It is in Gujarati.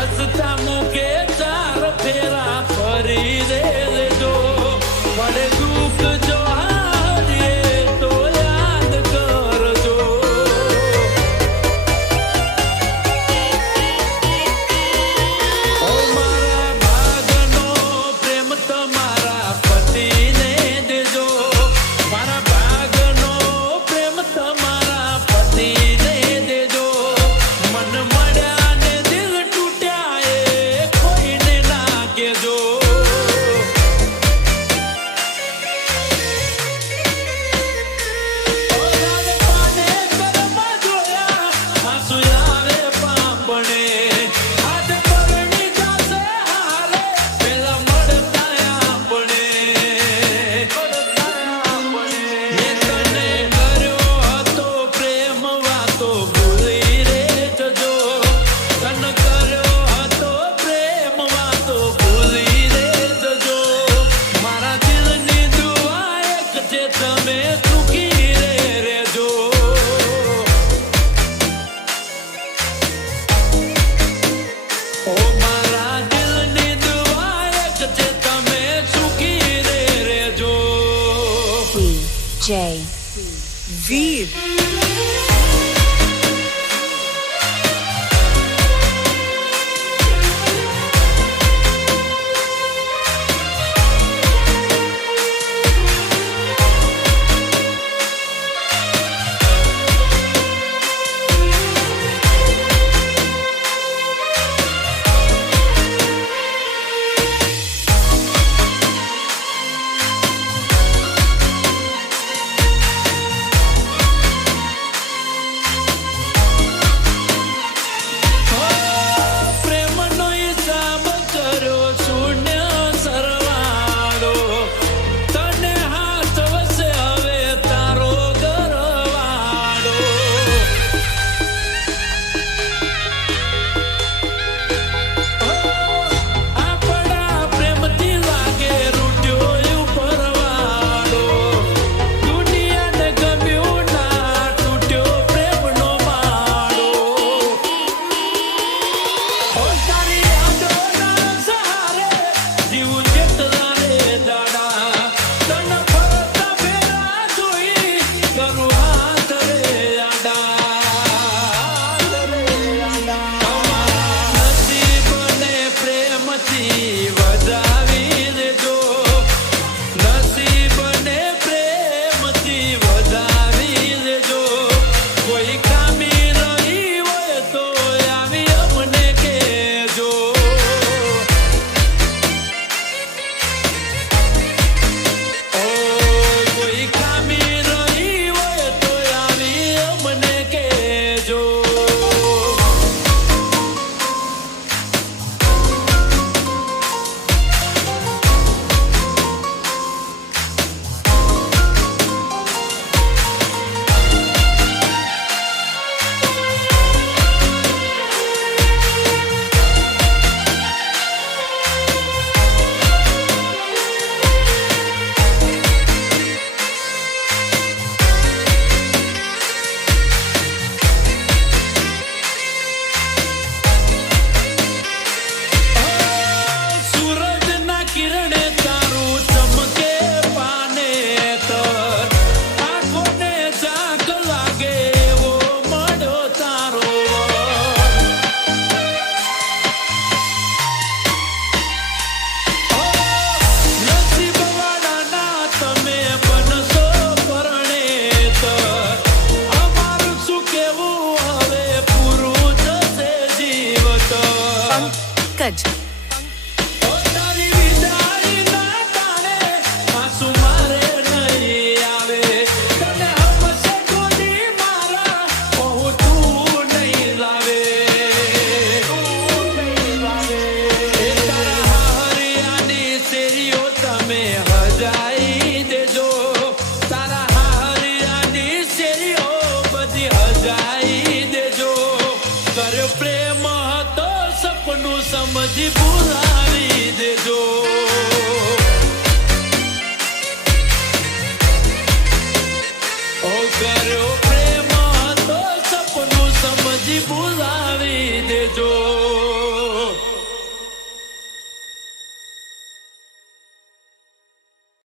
હસતા મૂકે ચાર ફેરા ફરી રે DJ. Vir. Edge. સમજી ભૂલાવી દેજો.